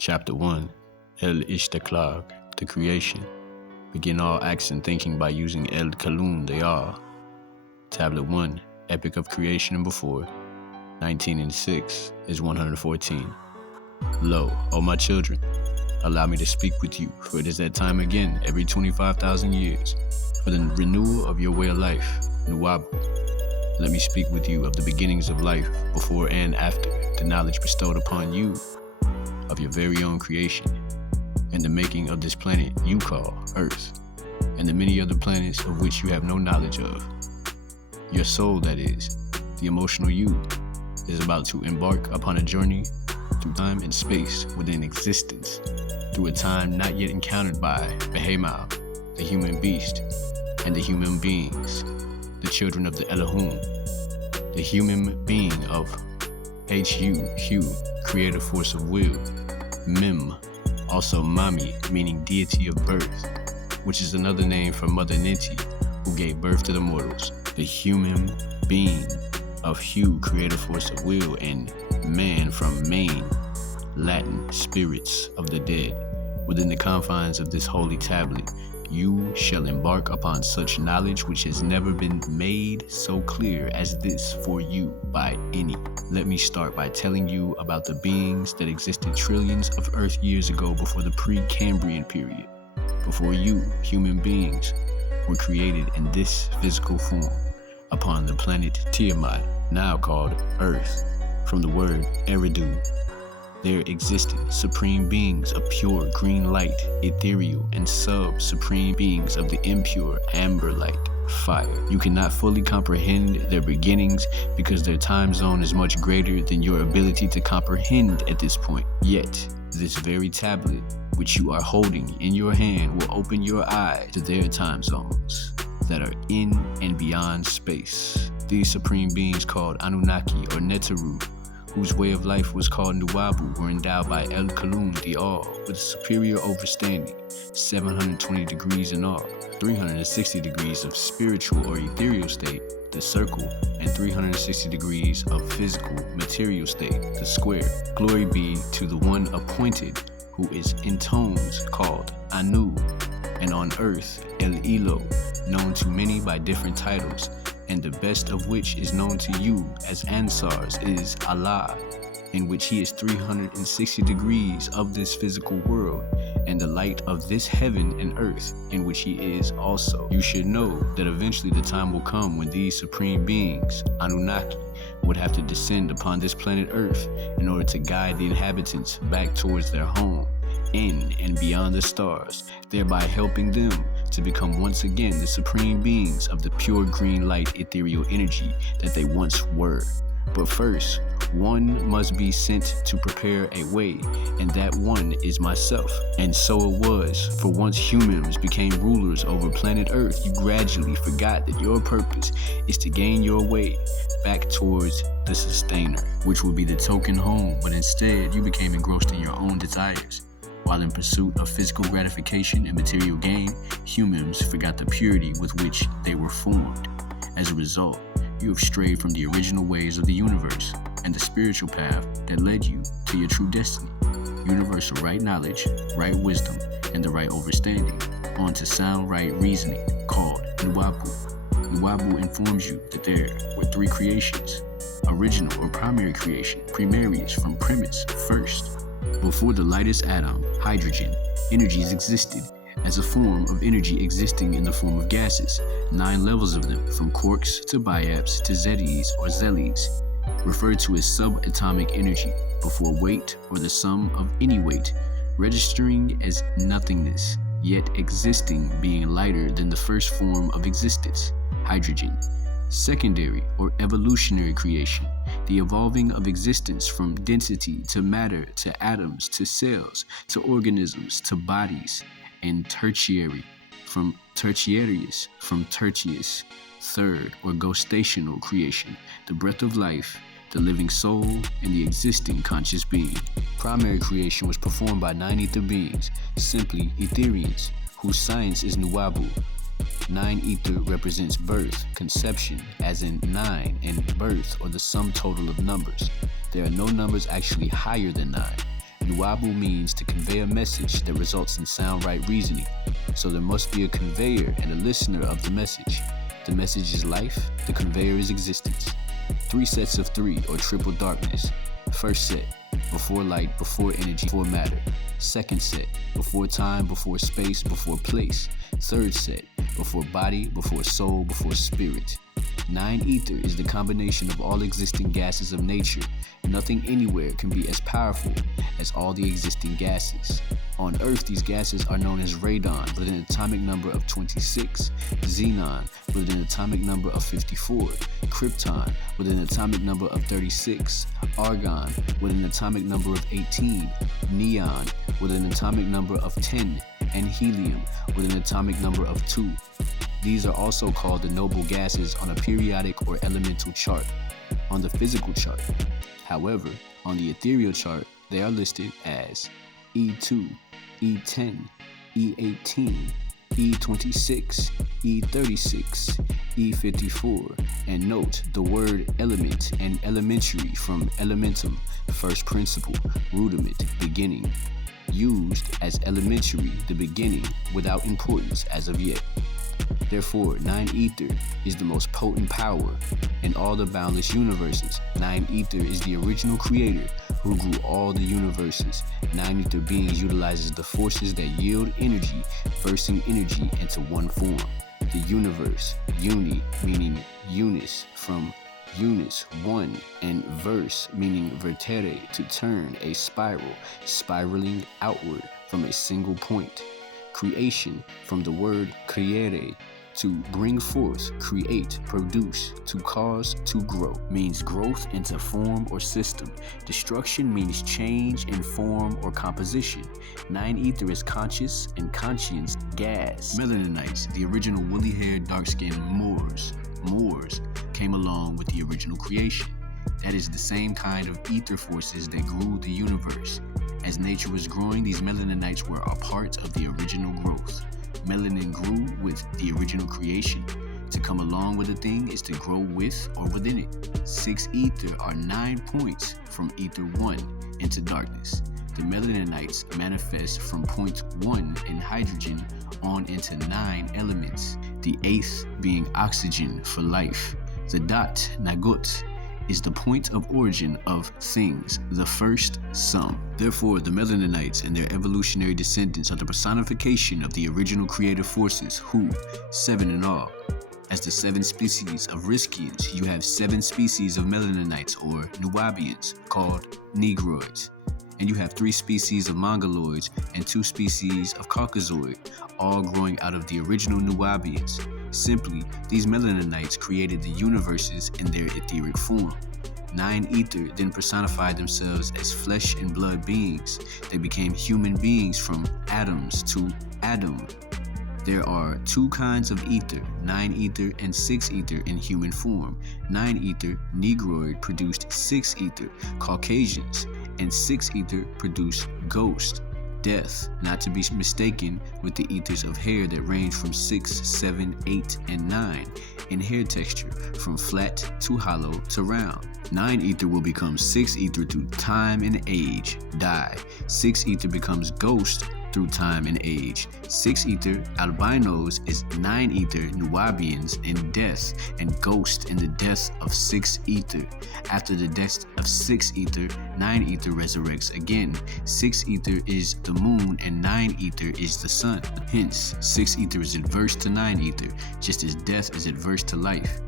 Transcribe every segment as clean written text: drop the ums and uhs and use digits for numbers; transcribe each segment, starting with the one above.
Chapter 1, El Ishtiqaq, the creation. Begin all acts and thinking by using El Kalun, they are. Tablet 1, Epic of Creation and Before. 19 and 6 is 114. Lo, O my children, allow me to speak with you, for it is that time again, every 25,000 years, for the renewal of your way of life, Nuwabu. Let me speak with you of the beginnings of life, before and after, the knowledge bestowed upon you of your very own creation, and the making of this planet you call Earth, and the many other planets of which you have no knowledge of. Your soul, that is, the emotional you, is about to embark upon a journey through time and space within existence, through a time not yet encountered by Behemoth, the human beast, and the human beings, the children of the Elohim, the human being of Hu, creative force of will, Mim, also Mami, meaning deity of birth, which is another name for Mother Ninti, who gave birth to the mortals, the human being of Hu, creative force of will, and man from Main, Latin, spirits of the dead. Within the confines of this holy tablet, you shall embark upon such knowledge which has never been made so clear as this for you by any. Let me start by telling you about the beings that existed trillions of Earth years ago before the Precambrian period, before you, human beings, were created in this physical form upon the planet Tiamat, now called Earth, from the word Eridu. There existed supreme beings of pure green light, ethereal, and sub-supreme beings of the impure amber light, fire. You cannot fully comprehend their beginnings because their time zone is much greater than your ability to comprehend at this point. Yet, this very tablet, which you are holding in your hand, will open your eyes to their time zones that are in and beyond space. These supreme beings called Anunnaki or Neteru, whose way of life was called Nuwabu, were endowed by El Kalun, the All, with a superior overstanding, 720 degrees in all, 360 degrees of spiritual or ethereal state, the circle, and 360 degrees of physical, material state, the square. Glory be to the one appointed, who is in tones called Anu, and on earth, El Elo, known to many by different titles, and the best of which is known to you as Ansars is Allah, in which he is 360 degrees of this physical world, and the light of this heaven and earth, in which he is also. You should know that eventually the time will come when these supreme beings, Anunnaki, would have to descend upon this planet Earth in order to guide the inhabitants back towards their home, in and beyond the stars, thereby helping them to become once again the supreme beings of the pure green light ethereal energy that they once were. But first, one must be sent to prepare a way, and that one is myself. And so it was, for once humans became rulers over planet Earth, you gradually forgot that your purpose is to gain your way back towards the sustainer, which would be the token home, but instead you became engrossed in your own desires. While in pursuit of physical gratification and material gain, humans forgot the purity with which they were formed. As a result, you have strayed from the original ways of the universe and the spiritual path that led you to your true destiny. Universal right knowledge, right wisdom, and the right overstanding, onto sound right reasoning called Nuwabu. Nuwabu informs you that there were three creations: original or primary creation, primarius from premise, first. Before the lightest atom, hydrogen, energies existed as a form of energy existing in the form of gases, 9 levels of them, from quarks to biaps to zetes or zelis, referred to as subatomic energy, before weight or the sum of any weight, registering as nothingness, yet existing, being lighter than the first form of existence, hydrogen. Secondary or evolutionary creation, the evolving of existence from density to matter to atoms to cells to organisms to bodies. And tertiary, from tertiarius, from tertius. Third or ghostational creation, the breath of life, the living soul, and the existing conscious being. Primary creation was performed by 9 ether beings, simply Etherians, whose science is Nuwabu. 9 ether represents birth, conception, as in 9, and birth, or the sum total of numbers. There are no numbers actually higher than 9. Nuabu means to convey a message that results in sound right reasoning. So there must be a conveyor and a listener of the message. The message is life, the conveyor is existence. 3 sets of 3, or triple darkness. First set, before light, before energy, before matter. Second set, before time, before space, before place. Third set, before body, before soul, before spirit. 9 ether is the combination of all existing gases of nature. Nothing anywhere can be as powerful as all the existing gases. On Earth, these gases are known as radon with an atomic number of 26, xenon with an atomic number of 54, krypton with an atomic number of 36, argon with an atomic number of 18, neon with an atomic number of 10, and helium with an atomic number of 2. These are also called the noble gases on a periodic or elemental chart, on the physical chart. However, on the ethereal chart, they are listed as E2, E10, E18, E26, E36, E54, and note the word element and elementary from elementum, first principle, rudiment, beginning, used as elementary, the beginning, without importance as of yet. Therefore, 9 ether is the most potent power in all the boundless universes. 9 ether is the original creator who grew all the universes. 9 ether beings utilizes the forces that yield energy, versing energy into one form. The universe, uni meaning unis, from unis, one, and verse meaning vertere, to turn, a spiral, spiraling outward from a single point. Creation, from the word creere, to bring forth, create, produce, to cause, to grow, means growth into form or system. Destruction means change in form or composition. 9 ether is conscious and conscience gas. Melaninites, the original woolly-haired, dark-skinned Moors. Moors came along with the original creation. That is the same kind of ether forces that grew the universe. As nature was growing, these melaninites were a part of the original growth. Melanin grew with the original creation. To come along with a thing is to grow with or within it. 6 ether are 9 points from ether 1 into darkness. The melaninites manifest from point 1 in hydrogen on into 9 elements, the 8th being oxygen for life. The dot, nagut, is the point of origin of things, the first sum. Therefore, the melaninites and their evolutionary descendants are the personification of the original creative forces, who, 7 in all. As the 7 species of Riskians, you have 7 species of melaninites or Nuabians, called Negroids. And you have 3 species of Mongoloids and 2 species of Caucasoid, all growing out of the original Nuabians. Simply, these melaninites created the universes in their etheric form. 9 ether then personified themselves as flesh and blood beings. They became human beings from atoms to Adam. There are 2 kinds of ether, 9 ether and 6 ether in human form. 9 ether, Negroid, produced 6 ether, Caucasians, and 6 ether produced ghost, death, not to be mistaken with the ethers of hair that range from 6, 7, 8, and 9 in hair texture, from flat to hollow to round. 9 ether will become 6 ether through time and age, die. 6 ether becomes ghost through time and age. 6 ether albinos is 9 ether Nuabians in death, and ghost in the death of 6 ether. After the death of 6 ether, 9 ether resurrects again. 6 ether is the moon and 9 ether is the sun. Hence, 6 ether is adverse to 9 ether, just as death is adverse to life.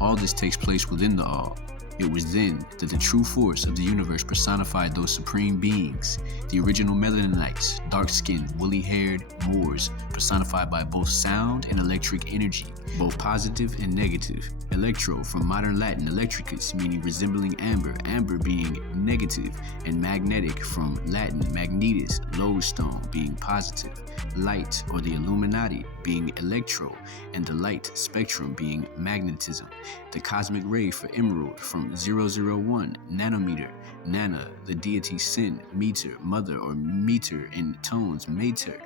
All this takes place within the all. It was then that the true force of the universe personified those supreme beings, the original melaninites, dark-skinned, woolly-haired Moors, personified by both sound and electric energy, both positive and negative. Electro, from modern Latin electricus, meaning resembling amber, amber being negative, and magnetic, from Latin magnetus, lodestone, being positive. Light, or the Illuminati, being electro, and the light spectrum being magnetism. The cosmic ray for emerald, from 001, nanometer, nana, the deity sin, meter, mother, or meter in tones, mater,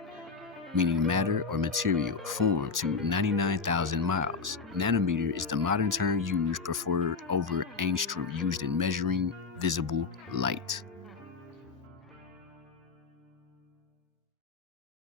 meaning matter or material, form, to 99,000 miles. Nanometer is the modern term used preferred over angstrom, used in measuring visible light.